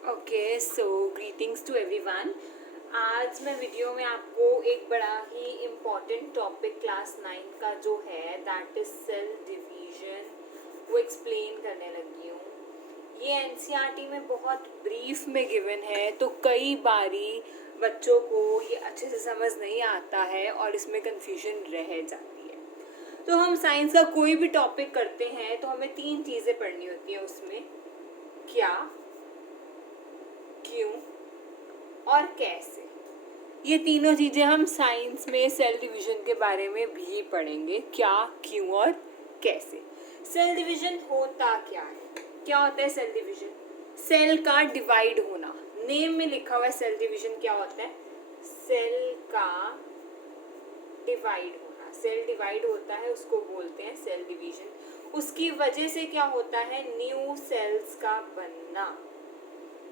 Okay, so greetings to everyone. आज मैं video में आपको एक बड़ा ही इम्पॉर्टेंट टॉपिक क्लास 9 का जो है दैट इज सेल डिवीजन वो एक्सप्लेन करने लगी हूँ। ये एनसीईआरटी में बहुत ब्रीफ में गिवन है, तो कई बारी बच्चों को ये अच्छे से समझ नहीं आता है और इसमें कंफ्यूजन रह जाती है। तो हम साइंस का कोई भी टॉपिक करते हैं तो हमें 3 चीज़ें पढ़नी होती हैं उसमें, क्या, क्यों और कैसे। ये तीनों चीज़ें हम साइंस में सेल डिवीजन के बारे में भी पढ़ेंगे, क्या, क्यों और कैसे। सेल डिवीजन होता क्या है? क्या होता है सेल डिवीजन? सेल का डिवाइड होना। नेम में लिखा हुआ है सेल डिवीजन क्या होता है? सेल का डिवाइड होना। सेल डिवाइड होता है उसको बोलते हैं सेल डिवीजन। उसकी वजह से क्या होता है? न्यू सेल्स का बनना।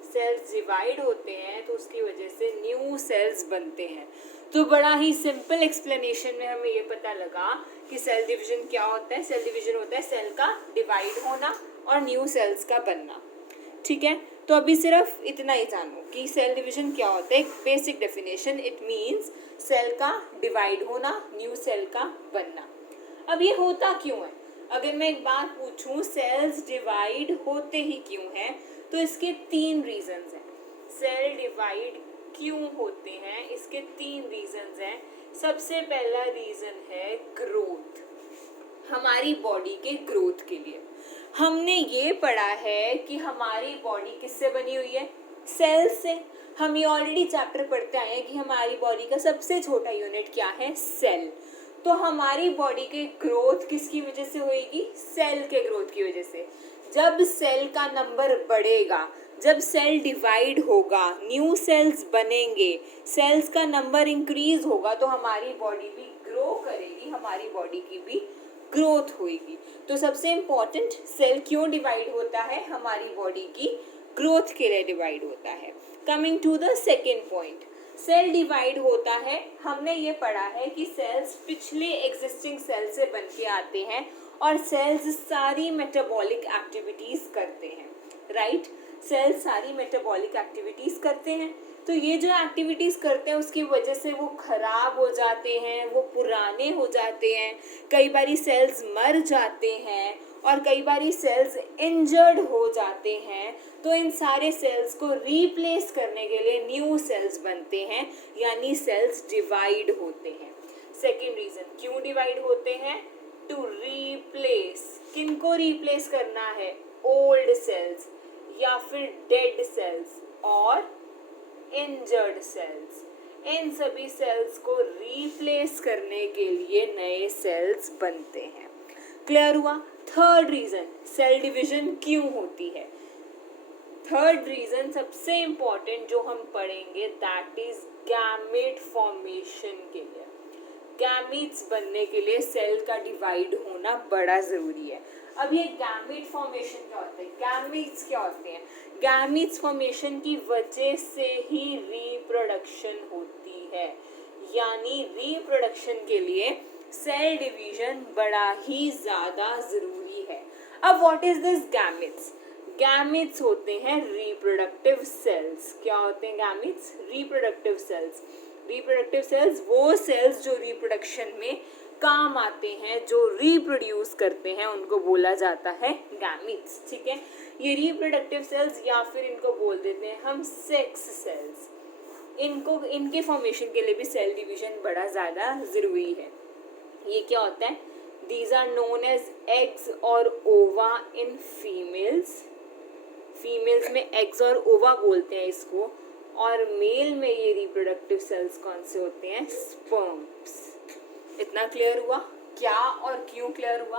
सेल्स डिवाइड होते हैं तो उसकी वजह से न्यू सेल्स बनते हैं। तो बड़ा ही सिंपल एक्सप्लेनेशन में हमें ये पता लगा कि सेल डिवीजन क्या होता है। सेल डिवीजन होता है सेल का डिवाइड होना और न्यू सेल्स का बनना। ठीक है, तो अभी सिर्फ इतना ही जानो कि सेल डिवीजन क्या होता है। एक basic definition, it means cell का डिवाइड होना, न्यू सेल का बनना। अब ये होता क्यों है? अगर मैं एक बात पूछूं सेल्स डिवाइड होते ही क्यों हैं, तो इसके 3 रीजंस हैं। सेल डिवाइड क्यों होते हैं, इसके 3 रीजंस हैं। सबसे पहला रीजन है ग्रोथ। हमारी बॉडी के ग्रोथ के लिए हमने ये पढ़ा है कि हमारी बॉडी किससे बनी हुई है? सेल से। हम ये ऑलरेडी चैप्टर पढ़ते आए हैं कि हमारी बॉडी का सबसे छोटा यूनिट क्या है? सेल। तो हमारी बॉडी के ग्रोथ किसकी वजह से होएगी? सेल के ग्रोथ की वजह से। जब सेल का नंबर बढ़ेगा, जब सेल डिवाइड होगा, न्यू सेल्स बनेंगे, सेल्स का नंबर इंक्रीज होगा, तो हमारी बॉडी भी ग्रो करेगी, हमारी बॉडी की भी ग्रोथ होगी। तो सबसे इम्पॉर्टेंट, सेल क्यों डिवाइड होता है? हमारी बॉडी की ग्रोथ के लिए डिवाइड होता है। Coming to the second point, cell divide होता है, हमने ये पढ़ा है कि सेल्स पिछले एग्जिस्टिंग सेल से बन के आते हैं और सेल्स सारी मेटाबॉलिक एक्टिविटीज करते हैं। राइट, सेल्स सारी मेटाबॉलिक एक्टिविटीज करते हैं। तो ये जो एक्टिविटीज करते हैं उसकी वजह से वो खराब हो जाते हैं, वो पुराने हो जाते हैं, कई बारी सेल्स मर जाते हैं और कई बारी सेल्स इंजर्ड हो जाते हैं। तो इन सारे सेल्स को रीप्लेस करने के लिए न्यू सेल्स बनते हैं, यानी सेल्स डिवाइड होते हैं। सेकेंड रीजन, क्यों डिवाइड होते हैं? To replace. किनको रीप्लेस करना है? ओल्ड सेल्स या फिर डेड सेल्स और इंजर्ड सेल्स। इन सभी सेल्स को रीप्लेस करने के लिए नए सेल्स बनते हैं। क्लियर हुआ? थर्ड रीजन, सेल डिवीजन क्यों होती है। थर्ड रीजन सबसे इंपॉर्टेंट जो हम पढ़ेंगे दैट इज गैमेट फॉर्मेशन के लिए। गैमीट्स बनने के लिए सेल का डिवाइड होना बड़ा जरूरी है। अब ये गैमीट फॉर्मेशन क्या होता है? गैमीट्स क्या होते हैं? गैमीट्स फॉर्मेशन की वजह से ही रिप्रोडक्शन होती है, यानी रिप्रोडक्शन के लिए सेल डिवीजन बड़ा ही ज्यादा जरूरी है। अब what is this gametes? Gametes होते हैं रिप्रोडक्टिव सेल्स। क्या होते हैं gametes? Reproductive cells. Reproductive cells वो सेल्स जो रिप्रोडक्शन में काम आते हैं, जो रिप्रोड्यूस करते हैं, उनको बोला जाता है गैमीट्स। ठीक है, ये रिप्रोडक्टिव सेल्स या फिर इनको बोल देते हैं हम सेक्स सेल्स। इनको, इनके फॉर्मेशन के लिए भी सेल डिवीजन बड़ा ज़्यादा ज़रूरी है। ये क्या होता है? These are known as eggs और ओवा इन फीमेल्स। फीमेल्स में एग्स और ओवा बोलते हैं इसको, और मेल में ये रिप्रोडक्टिव सेल्स कौन से होते हैं? स्पर्म्स। इतना क्लियर हुआ? क्या और क्यों क्लियर हुआ?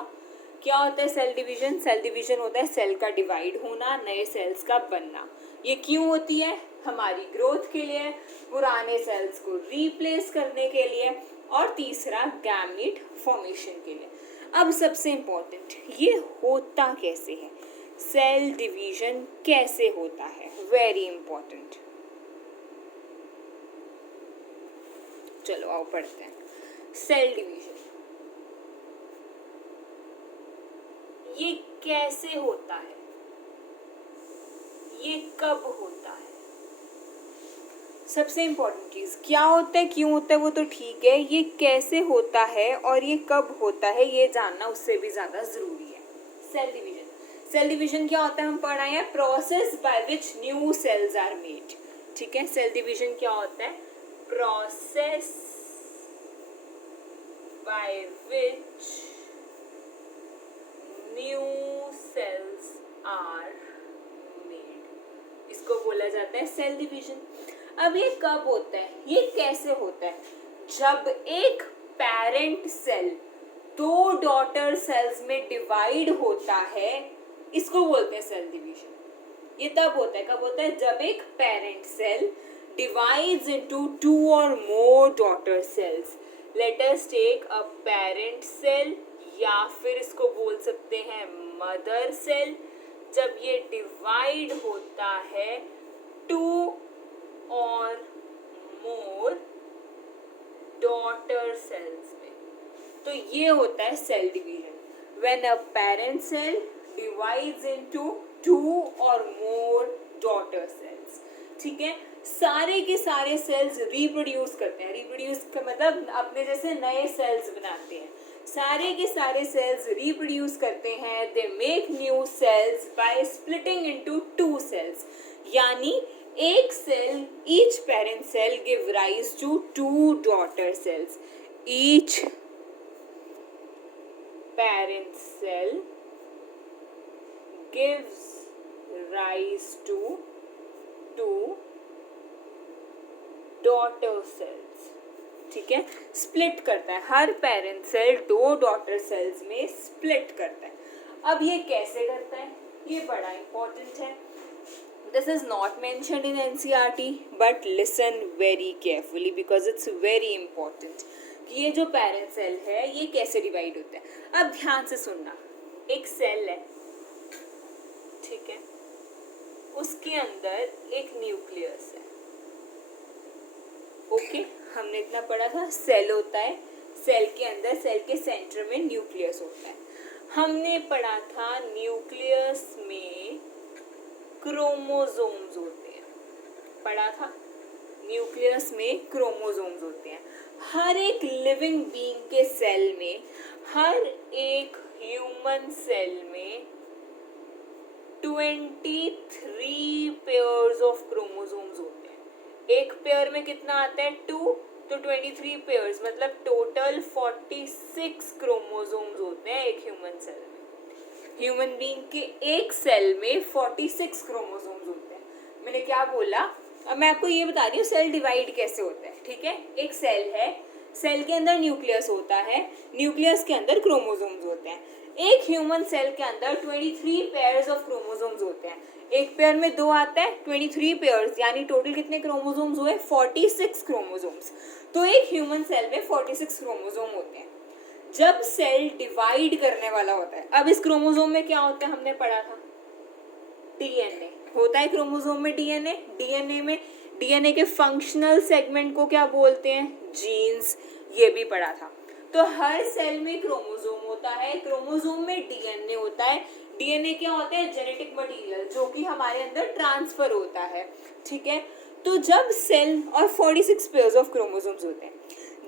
क्या होता है सेल डिवीजन? सेल डिवीजन होता है सेल का डिवाइड होना, नए सेल्स का बनना। ये क्यों होती है? हमारी ग्रोथ के लिए, पुराने सेल्स को रीप्लेस करने के लिए, और तीसरा गैमीट फॉर्मेशन के लिए। अब सबसे इम्पोर्टेंट, ये होता कैसे है? सेल डिवीजन कैसे होता है? Very important. चलो आओ पढ़ते हैं। सेल डिवीजन ये कैसे होता है? ये कब होता है? सबसे इम्पोर्टेंट चीज़, क्या होता है, क्यों होता है वो तो ठीक है, ये कैसे होता है और ये कब होता है ये जानना उससे भी ज़्यादा ज़रूरी है। सेल डिवीजन, सेल डिवीजन क्या होता है हम पढ़ाए हैं, process by which new cells are made. ठीक है, सेल डिवीजन क्या होता है, process by which new cells are made, इसको बोला जाता है सेल डिवीजन। अब ये कब होता है, ये कैसे होता है, जब एक पेरेंट सेल दो डॉटर सेल्स में डिवाइड होता है, इसको बोलते हैं सेल डिवीजन। ये तब होता है, कब होता है, जब एक parent cell divides into two और more daughter cells. Let us take a parent cell, या फिर इसको बोल सकते हैं मदर सेल। जब ये डिवाइड होता है टू और मोर डॉटर सेल्स में, तो ये होता है cell division. When a parent cell divides into two और मोर डॉटर सेल्स। ठीक है, सारे के सारे सेल्स रिप्रोड्यूस करते हैं, रिप्रोड्यूस का मतलब अपने जैसे नए सेल्स बनाते हैं। सारे के सारे सेल्स रिप्रोड्यूस करते हैं, they make new cells by splitting into two cells, यानी एक cell, each parent cell give rise to two daughter cells. Each parent cell gives rise to two daughter cells. ठीक है, स्प्लिट करता है, हर parent cell दो daughter cells में split करता है। अब ये कैसे करता है, ये बड़ा इंपॉर्टेंट है। This is not mentioned in NCERT, but listen very carefully because it's very important कि ये जो पेरेंट सेल है ये कैसे डिवाइड होता है। अब ध्यान से सुनना, एक सेल है, ठीक है, उसके अंदर एक न्यूक्लियस है। ओके, हमने इतना पढ़ा था, सेल होता है, सेल के अंदर, सेल के सेंटर में न्यूक्लियस होता है। हमने पढ़ा था न्यूक्लियस में क्रोमोसोम्स होते हैं, पढ़ा था, न्यूक्लियस में क्रोमोसोम्स होते हैं। हर एक लिविंग बीइंग के सेल में, हर एक ह्यूमन सेल में 23 पेयर्स ऑफ क्रोमोसोम्स होते हैं। एक पेयर में कितना आता है, 2, तो 23 पेयर्स मतलब टोटल 46 क्रोमोसोम्स होते हैं एक ह्यूमन सेल में। ह्यूमन बीइंग के एक सेल में 46 क्रोमोसोम्स होते हैं। मैंने क्या बोला, अब मैं आपको ये बता रही हूँ सेल डिवाइड कैसे होता है। ठीक है, एक सेल है, सेल के अंदर न्यूक्लियस होता है, न्यूक्लियस के अंदर क्रोमोसोम्स होते हैं। एक ह्यूमन सेल के अंदर 23 पेयर्स ऑफ क्रोमोसोम्स होते हैं। एक पेयर में 2 आता है, 23 पेयर्स, यानी टोटल कितने क्रोमोसोम्स हुए, 46 क्रोमोसोम्स। तो एक ह्यूमन सेल में 46 क्रोमोसोम होते हैं। जब सेल डिवाइड करने वाला होता है, अब इस क्रोमोसोम में क्या होता है हमने पढ़ा था, डीएनए होता है क्रोमोसोम में। डीएनए, डीएनए में डीएनए के फंक्शनल सेगमेंट को क्या बोलते हैं, जीन्स, ये भी पढ़ा था। तो हर सेल में क्रोमोसोम होता है, क्रोमोसोम में डीएनए होता है। डीएनए क्या होता है, जेनेटिक मटेरियल, जो कि हमारे अंदर ट्रांसफर होता है। ठीक है, तो जब सेल, और 46 पेयर्स ऑफ क्रोमोसोम्स होते हैं,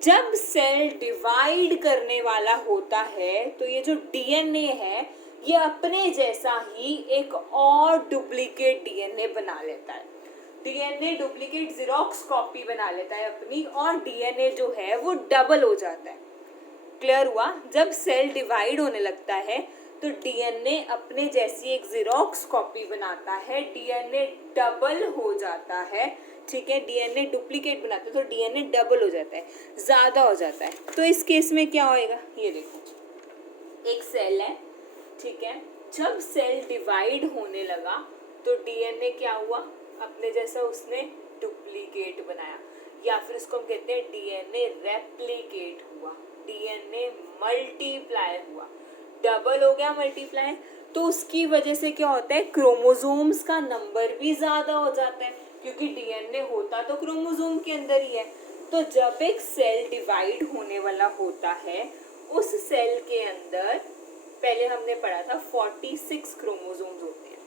जब सेल डिवाइड करने वाला होता है तो ये जो डीएनए है ये अपने जैसा ही एक और डुप्लीकेट डीएनए बना लेता है। डीएनए डुप्लीकेट जेरोक्स कॉपी बना लेता है अपनी, और डीएनए जो है वो डबल हो जाता है। क्लियर हुआ, जब सेल डिवाइड होने लगता है तो डीएनए अपने जैसी एक जेरोक्स कॉपी बनाता है, डीएनए डबल हो जाता है। ठीक है, डीएनए डुप्लीकेट बनाता है तो डीएनए डबल हो जाता है, ज़्यादा हो जाता है। तो इस केस में क्या होएगा, ये देखो, एक सेल है, ठीक है, जब सेल डिवाइड होने लगा तो डीएनए क्या हुआ, अपने जैसा उसने डुप्लीकेट बनाया, या फिर उसको हम कहते हैं डीएनए रेप्लिकेट हुआ, डीएनए मल्टीप्लाई हुआ, डबल हो गया, मल्टीप्लाई। तो उसकी वजह से क्या होता है, क्रोमोसोम्स का नंबर भी ज़्यादा हो जाता है, क्योंकि डीएनए होता तो क्रोमोसोम के अंदर ही है। तो जब एक सेल डिवाइड होने वाला होता है, उस सेल के अंदर पहले हमने पढ़ा था 46 क्रोमोसोम्स होते हैं।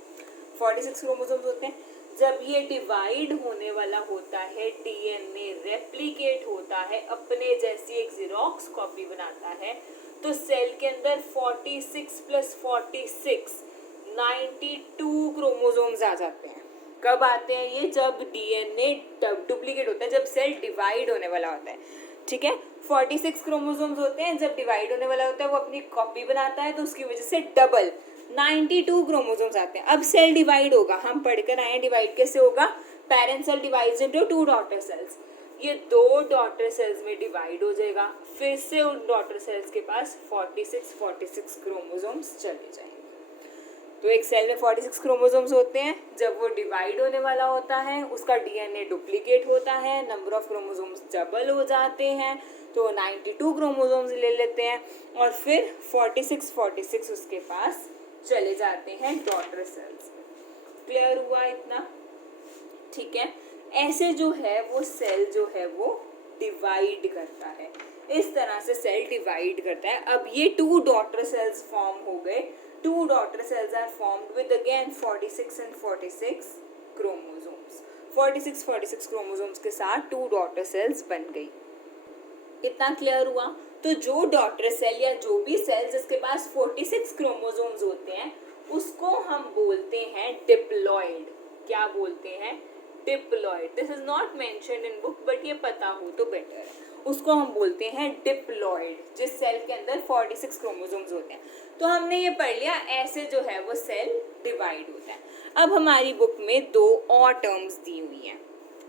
46 क्रोमोसोम्स होते हैं। जब ये डिवाइड होने वाला होता है, डीएनए रेप्लिकेट होता है, अपने जैसी एक जेरोक्स कॉपी बनाता है, तो सेल के अंदर 46 + 46 92 क्रोमोसोम्स आ जाते हैं। कब आते हैं ये? जब डीएनए डुप्लीकेट होता है, जब सेल डिवाइड होने वाला होता है। ठीक है, 46 क्रोमोसोम्स होते हैं, जब डिवाइड होने वाला होता है वो अपनी कॉपी बनाता है, तो उसकी वजह से डबल 92 क्रोमोसोम्स आते हैं। अब सेल डिवाइड होगा, हम पढ़कर आए डिवाइड कैसे होगा? Parent cell divides into 2 daughter cells. ये 2 डॉटर सेल्स में डिवाइड हो जाएगा, फिर से उन डॉटर सेल्स के पास 46 क्रोमोसोम्स चले जाएंगे। तो एक सेल में 46 क्रोमोसोम्स होते हैं, जब वो डिवाइड होने वाला होता है, उसका डीएनए डुप्लीकेट होता है, नंबर ऑफ क्रोमोसोम्स डबल हो जाते हैं, तो 92 क्रोमोसोम्स ले लेते हैं, और फिर 46 उसके पास चले जाते हैं डॉटर सेल्स में। क्लियर हुआ इतना? ठीक है, ऐसे जो है वो सेल जो है वो डिवाइड करता है, इस तरह से सेल डिवाइड करता है। अब ये 2 डॉटर सेल्स फॉर्म हो गए, 2 daughter cells are formed with again 46 and 46 chromosomes. 46 chromosomes के साथ 2 डॉटर सेल्स बन गई। इतना क्लियर हुआ? तो जो डॉटर सेल या जो भी सेल जिसके पास 46 क्रोमोसोम्स होते हैं, उसको हम बोलते हैं डिप्लॉइड। क्या बोलते हैं? Diploid. This is not mentioned in book, but ये पता हो तो बेटर है। उसको हम बोलते हैं डिप्लॉइड, जिस सेल के अंदर 46 क्रोमोसोम्स होते हैं। तो हमने ये पढ़ लिया, ऐसे जो है वो सेल डिवाइड होता है। अब हमारी बुक में 2 और टर्म्स दी हुई हैं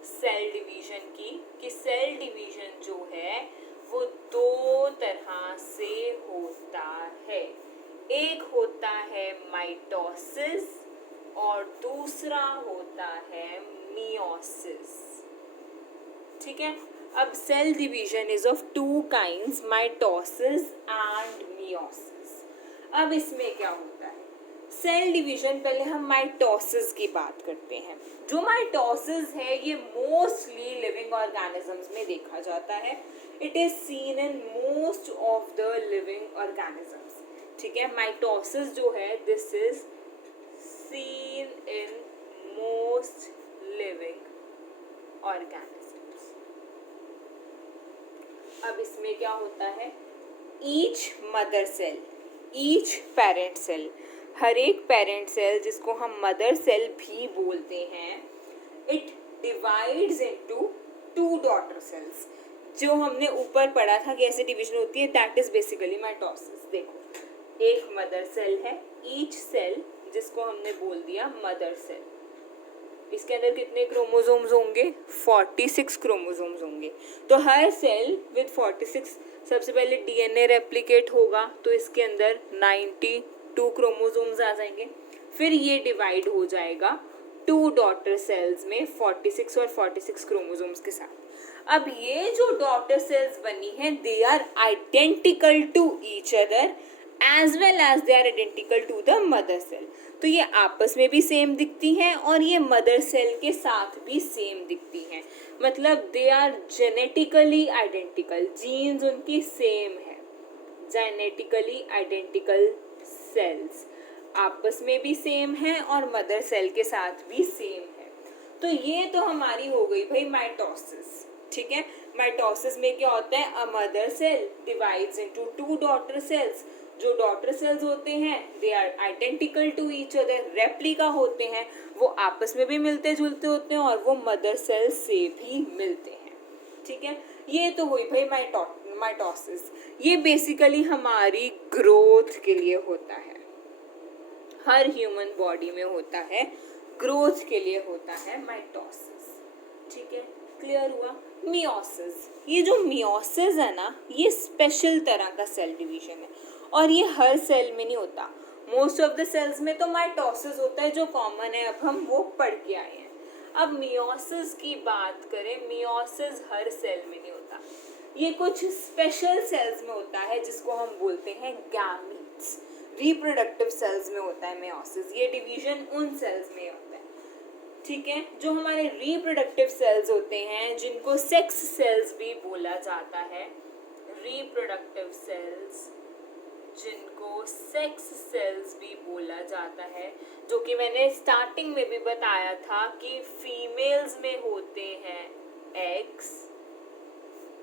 सेल डिवीजन की, कि सेल डिवीजन जो है वो 2 तरह से होता है। एक होता है माइटोसिस और दूसरा होता है मियोसिस। ठीक है, अब cell division is of 2 kinds, mitosis and meiosis. अब इसमें क्या होता है? सेल डिवीजन, पहले हम माइटोसिस की बात करते हैं। जो माइटोसिस है ये मोस्टली लिविंग ऑर्गेनिजम्स में देखा जाता है। It is seen in most of the living organisms. ठीक है, माइटोसिस जो है this is seen in most living organisms. अब इसमें क्या होता है? Each mother cell, each parent cell, हर एक पेरेंट सेल जिसको हम मदर सेल भी बोलते हैं, it divides into 2 daughter cells. जो हमने ऊपर पढ़ा था कि ऐसे डिवीजन होती है, दैट इज बेसिकली माइटोसिस। देखो, एक मदर सेल है, ईच सेल जिसको हमने बोल दिया मदर सेल, इसके अंदर कितने क्रोमोसोम्स होंगे? 46 क्रोमोसोम्स होंगे। तो हर सेल विद 46, सबसे पहले डीएनए रेप्लिकेट होगा, तो इसके अंदर 92 क्रोमोसोम्स आ जाएंगे। फिर ये डिवाइड हो जाएगा 2 डॉटर सेल्स में 46 और 46 क्रोमोसोम्स के साथ। अब ये जो डॉटर सेल्स बनी हैं, they are identical to each other as well as they are identical to the mother cell. तो ये आपस में भी सेम दिखती हैं और ये मदर सेल के साथ भी सेम दिखती हैं, मतलब they are genetically identical, genes उनकी सेम है। जेनेटिकली आइडेंटिकल सेल्स आपस में भी सेम है और मदर सेल के साथ भी सेम है। तो ये तो हमारी हो गई भाई माइटोसिस। ठीक है, माइटोसिस में क्या होता है? A mother cell divides into 2 daughter cells. जो डॉटर सेल्स होते हैं they are identical to each other, replica होते हैं, वो आपस में भी मिलते जुलते होते हैं और वो मदर सेल से भी मिलते हैं। ठीक है, ये तो हुई भाई माइटोसिस। ये बेसिकली हमारी ग्रोथ के लिए होता है, हर ह्यूमन बॉडी में होता है, ग्रोथ के लिए होता है माइटोसिस। ठीक है, क्लियर हुआ? मियोसिस, ये जो मियोसिस है ना, ये स्पेशल तरह का सेल डिवीजन है और ये हर सेल में नहीं होता। मोस्ट ऑफ द सेल्स में तो माइटोसिस होता है जो कॉमन है, अब हम वो पढ़ के आए हैं। अब मियोसिस की बात करें, मियोसिस हर सेल में नहीं होता, ये कुछ स्पेशल सेल्स में होता है जिसको हम बोलते हैं गैमीट्स। रिप्रोडक्टिव सेल्स में होता है मियोसिस, ये डिवीजन उन सेल्स में होता है। ठीक है, जो हमारे रिप्रोडक्टिव सेल्स होते हैं जिनको सेक्स सेल्स भी बोला जाता है, रिप्रोडक्टिव सेल्स जिनको सेक्स सेल्स भी बोला जाता है, जो कि मैंने स्टार्टिंग में भी बताया था कि फीमेल्स में होते हैं एग्स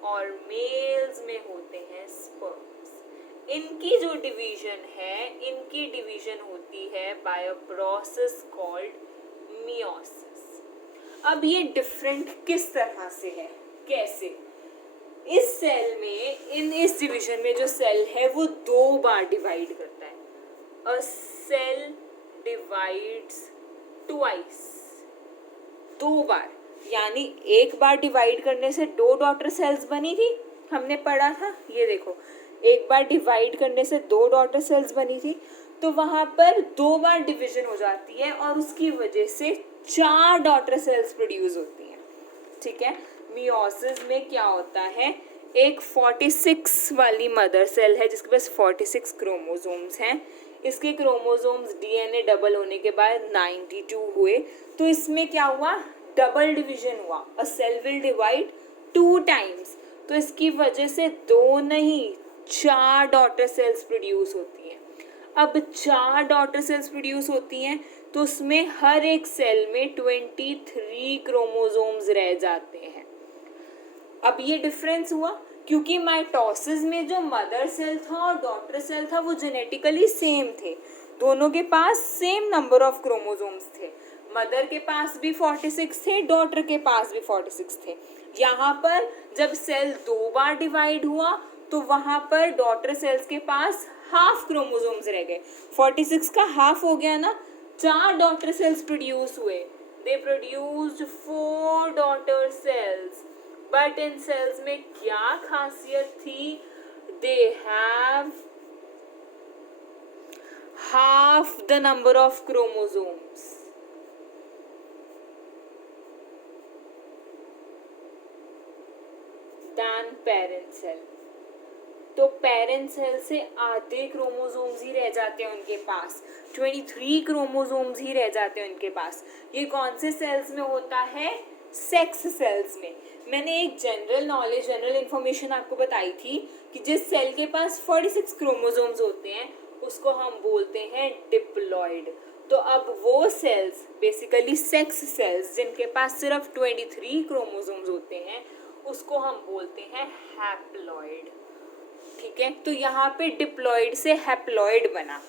और मेल्स में होते हैं स्पर्म्स। इनकी जो डिवीजन है, इनकी डिवीजन होती है by a process called meiosis. अब ये डिफरेंट किस तरह से है, कैसे? इस सेल में, इस डिवीजन में जो सेल है वो 2 बार डिवाइड करता है। अ सेल डिवाइड्स ट्वाइस, 2 बार, यानी एक बार डिवाइड करने से 2 डॉटर सेल्स बनी थी, हमने पढ़ा था। ये देखो, एक बार डिवाइड करने से 2 डॉटर सेल्स बनी थी, तो वहां पर 2 बार डिवीजन हो जाती है और उसकी वजह से 4 डॉटर सेल्स प्रोड्यूस होती हैं। ठीक है, मियोसिस में क्या होता है, एक 46 वाली मदर सेल है जिसके पास 46 क्रोमोसोम्स हैं। इसके क्रोमोसोम्स डीएनए डबल होने के बाद 92 हुए, तो इसमें क्या हुआ, डबल डिवीजन हुआ। अ सेल विल डिवाइड 2 टाइम्स, तो इसकी वजह से 2 नहीं 4 डॉटर सेल्स प्रोड्यूस होती हैं। अब 4 डॉटर सेल्स प्रोड्यूस होती हैं तो उसमें हर एक सेल में 23 क्रोमोसोम्स रह जाते हैं। अब ये डिफरेंस हुआ क्योंकि माइटोसिस में जो मदर सेल था और डॉटर सेल था वो जेनेटिकली सेम थे, दोनों के पास सेम नंबर ऑफ क्रोमोसोम्स थे। मदर के पास भी 46 थे, डॉटर के पास भी 46 थे। यहाँ पर जब सेल 2 बार डिवाइड हुआ तो वहां पर डॉटर सेल्स के पास हाफ क्रोमोसोम्स रह गए। 46 का हाफ हो गया ना, 4 डॉटर सेल्स प्रोड्यूस हुए। They produced 4 daughter cells. But इन सेल्स में क्या खासियत थी, they have half the number of chromosomes than parent cell. तो पेरेंट सेल से आधे क्रोमोसोम्स ही रह जाते हैं उनके पास, 23 क्रोमोसोम्स ही रह जाते हैं उनके पास। ये कौन से सेल्स में होता है, सेक्स सेल्स में। मैंने एक जनरल इंफॉर्मेशन आपको बताई थी कि जिस सेल के पास 46 क्रोमोसोम्स होते हैं उसको हम बोलते हैं डिप्लॉइड। तो अब वो सेल्स, बेसिकली सेक्स सेल्स, जिनके पास सिर्फ 23 क्रोमोसोम्स होते हैं उसको हम बोलते हैं हैप्लॉइड। ठीक है, तो यहाँ पे डिप्लॉइड से हैप्लॉइड बना।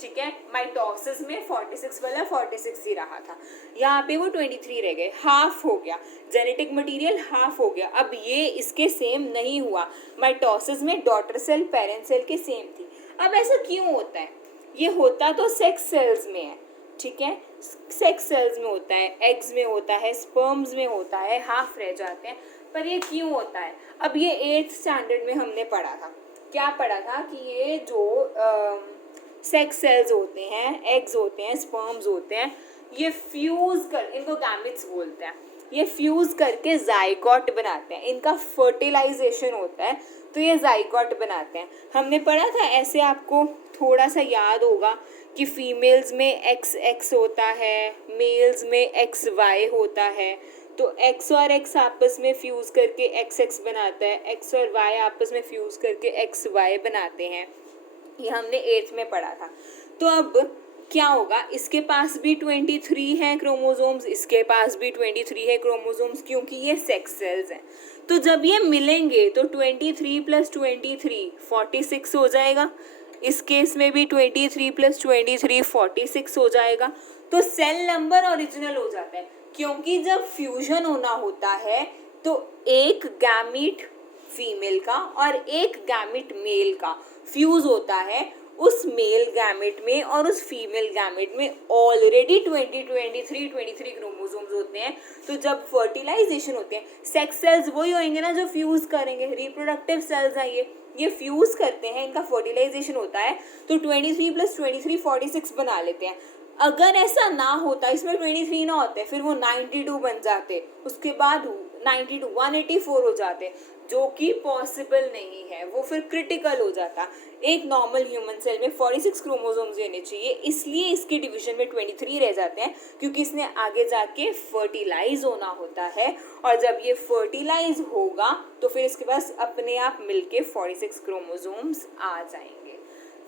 ठीक है, माइटोसिस में 46 वाला 46 ही रहा था, यहाँ पे वो 23 रह गए, हाफ हो गया, जेनेटिक मटेरियल हाफ हो गया। अब ये इसके सेम नहीं हुआ, माइटोसिस में डॉटर सेल पेरेंट सेल के सेम थी। अब ऐसा क्यों होता है, ये होता तो सेक्स सेल्स में है। ठीक है, सेक्स सेल्स में होता है, एग्स में होता है, स्पर्म्स में होता है, हाफ रह जाते हैं। पर ये क्यों होता है, अब ये 8th स्टैंडर्ड में हमने पढ़ा था। क्या पढ़ा था कि ये जो सेक्स सेल्स होते हैं, एग्स होते हैं, स्पर्म्स होते हैं, ये फ्यूज कर, इनको गैमेट्स बोलते हैं, ये फ्यूज करके जाइगोट बनाते हैं, इनका फर्टिलाइजेशन होता है तो ये जाइगोट बनाते हैं। हमने पढ़ा था ऐसे, आपको थोड़ा सा याद होगा कि फीमेल्स में XX होता है, मेल्स में XY होता है। तो X और X आपस में फ्यूज करके XX बनाता है, X और Y आपस में फ्यूज करके XY बनाते हैं। ये हमने 8th में पढ़ा था। तो अब क्या होगा, इसके पास भी 23 है क्रोमोसोम्स, इसके पास भी 23 है क्रोमोसोम्स, क्योंकि ये सेक्स सेल्स हैं। तो जब ये मिलेंगे तो 23 + 23 46 हो जाएगा। इस केस में भी 23 + 23 46 हो जाएगा। तो सेल नंबर ओरिजिनल हो जाता है, क्योंकि जब फ्यूजन होना होता है तो एक गैमीट फीमेल का और एक गैमीट मेल का फ्यूज होता है। उस मेल गैमेट में और उस फीमेल गैमेट में ऑलरेडी 23 क्रोमोसोम्स होते हैं। तो जब फर्टिलाइजेशन होते हैं, सेक्स सेल्स वही होंगे ना जो फ्यूज करेंगे, रिप्रोडक्टिव सेल्स हैं ये फ्यूज करते हैं, इनका फर्टिलाइजेशन होता है। तो 23 + 23 46 बना लेते हैं। अगर ऐसा ना होता, इसमें 23 ना होते, फिर वो 92 बन जाते, उसके बाद 92 184 हो जाते, जो कि पॉसिबल नहीं है, वो फिर क्रिटिकल हो जाता। एक नॉर्मल ह्यूमन सेल में 46 क्रोमोसोम्स रहने चाहिए, इसलिए इसके डिवीजन में 23 रह जाते हैं, क्योंकि इसने आगे जाके फर्टिलाइज होना होता है। और जब ये फर्टिलाइज होगा तो फिर इसके पास अपने आप मिलके 46 क्रोमोसोम्स आ जाएंगे।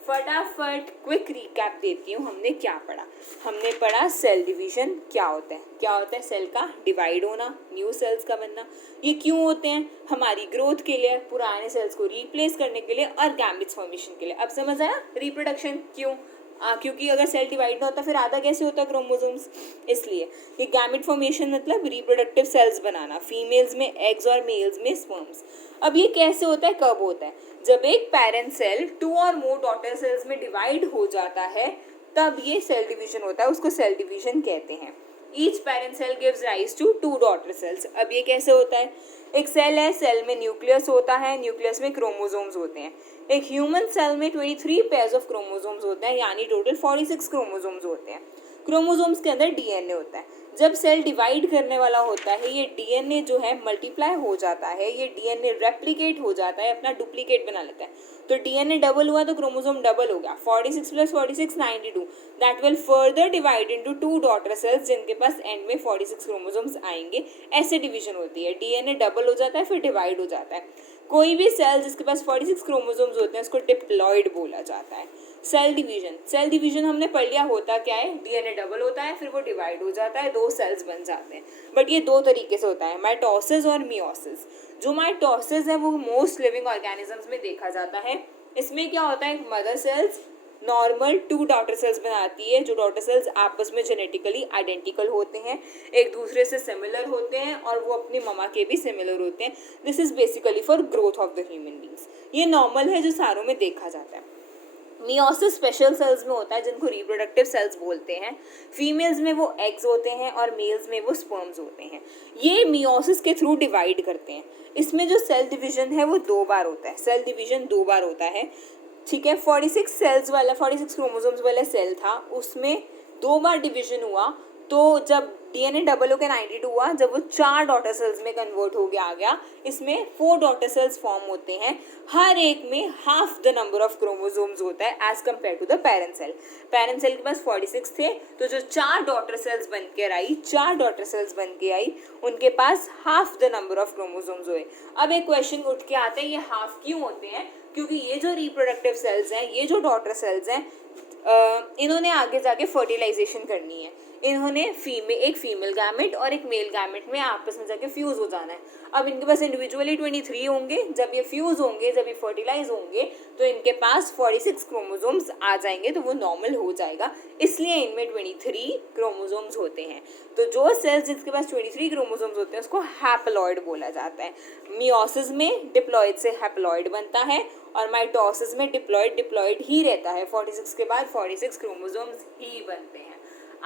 फटाफट क्विक रिकैप देती हूँ हमने क्या पढ़ा। हमने पढ़ा सेल डिवीजन क्या होता है, क्या होता है सेल का डिवाइड होना, न्यू सेल्स का बनना। ये क्यों होते हैं, हमारी ग्रोथ के लिए, पुराने सेल्स को रिप्लेस करने के लिए और गैमेट्स फॉर्मेशन के लिए। अब समझ आया रिप्रोडक्शन क्यों, क्योंकि अगर सेल डिवाइड ना होता फिर आधा कैसे होता क्रोमोसोम्स, इसलिए ये गैमेट फॉर्मेशन मतलब रिप्रोडक्टिव सेल्स बनाना, फीमेल्स में एग्स और मेल्स में स्पर्म्स। अब ये कैसे होता है, कब होता है, जब एक पेरेंट सेल 2 और मोर डॉटर सेल्स में डिवाइड हो जाता है तब ये सेल डिवीजन होता है, उसको सेल डिवीजन कहते हैं। Each parent cell gives rise to 2 daughter cells. अब ये कैसे होता है, एक सेल है, सेल में न्यूक्लियस होता है, न्यूक्लियस में क्रोमोसोम्स होते हैं। एक ह्यूमन सेल में 23 पेयर्स ऑफ क्रोमोसोम्स होते हैं, यानी टोटल 46 क्रोमोसोम्स होते हैं। क्रोमोसोम्स के अंदर डीएनए होता है। जब सेल डिवाइड करने वाला होता है ये डीएनए जो है मल्टीप्लाई हो जाता है, ये डीएनए रेप्लिकेट हो जाता है, अपना डुप्लीकेट बना लेता है। तो डीएनए डबल हुआ तो क्रोमोसोम डबल हो गया, 46 + 46 92, that will further divide into 2 daughter sales जिनके पास एंड में 46 क्रोमोसोम्स आएंगे। ऐसे डिवीजन होती है, डीएनए डबल हो जाता है फिर डिवाइड हो जाता है। कोई भी सेल जिसके पास 46 क्रोमोसोम्स होते हैं उसको डिप्लॉइड बोला जाता है। सेल डिवीजन हमने पढ़ लिया होता क्या है, डीएनए डबल होता है फिर वो डिवाइड हो जाता है, 2 सेल्स बन जाते हैं। बट ये 2 तरीके से होता है, माइटोसिस और मियोसिस। जो माइटोसिस है वो मोस्ट लिविंग ऑर्गेनिजम्स में देखा जाता है। इसमें क्या होता है, mother cells normal 2 daughter sales बनाती है, जो डॉटर सेल्स आपस में जेनेटिकली आइडेंटिकल होते हैं, एक दूसरे से सिमिलर होते हैं और वो अपनी ममा के भी सिमिलर होते हैं। This is basically for growth of the human beings. ये नॉर्मल है जो सारों में देखा जाता है। मियोसिस स्पेशल सेल्स में होता है जिनको रिप्रोडक्टिव सेल्स बोलते हैं। फीमेल्स में वो एग्स होते हैं और मेल्स में वो स्पर्म्स होते हैं। ये मियोसिस के थ्रू डिवाइड करते हैं। इसमें जो सेल डिवीजन है वो 2 बार होता है, सेल डिवीजन 2 बार होता है, ठीक है। 46 सेल्स वाला 46 क्रोमोसोम्स वाला सेल था, उसमें 2 बार डिवीजन हुआ। तो जब डीएनए डबल होकर 92 हुआ, जब वो 4 डॉटर सेल्स में कन्वर्ट हो गया आ गया, इसमें 4 डॉटर सेल्स फॉर्म होते हैं। हर एक में half the number of chromosomes होता है as compare to the parent cell. Parent cell के पास 46 थे, तो जो 4 डॉटर सेल्स बन के आई उनके पास half the number of chromosomes हुए। अब एक क्वेश्चन उठ के आता है, ये हाफ क्यों होते हैं, क्योंकि ये जो रिप्रोडक्टिव सेल्स हैं, ये जो डॉटर सेल्स हैं, इन्होंने आगे जाके फर्टिलाइजेशन करनी है। इन्होंने एक फीमेल गैमेट और एक मेल गैमेट में आपस में जाके फ्यूज हो जाना है। अब इनके पास इंडिविजुअली 23 होंगे, जब ये फ्यूज होंगे, जब ये फर्टिलाइज होंगे तो इनके पास 46 क्रोमोसोम्स आ जाएंगे, तो वो नॉर्मल हो जाएगा। इसलिए इनमें 23 क्रोमोसोम्स होते हैं। तो जो सेल्स जिसके पास 23 क्रोमोसोम्स होते हैं उसको हैप्लॉइड बोला जाता है। मियोसिस में डिप्लॉइड से हैप्लॉइड बनता है और माइटोसिस में डिप्लॉइड ही रहता है, 46 के बाद 46 क्रोमोसोम्स ही बनते हैं।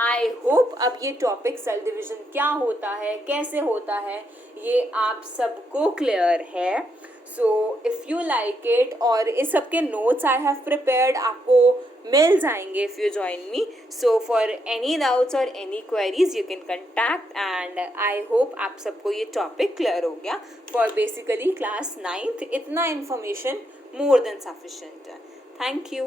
आई होप अब ये टॉपिक सेल डिवीजन क्या होता है, कैसे होता है, ये आप सबको क्लियर है। So if you like it, और इस सब के नोट्स आई हैव प्रिपेयर्ड आपको मिल जाएंगे if you join me. So for any doubts or any queries you can contact, and I hope आप सबको ये टॉपिक क्लियर हो गया। फॉर बेसिकली क्लास 9th इतना information more than sufficient. Thank you.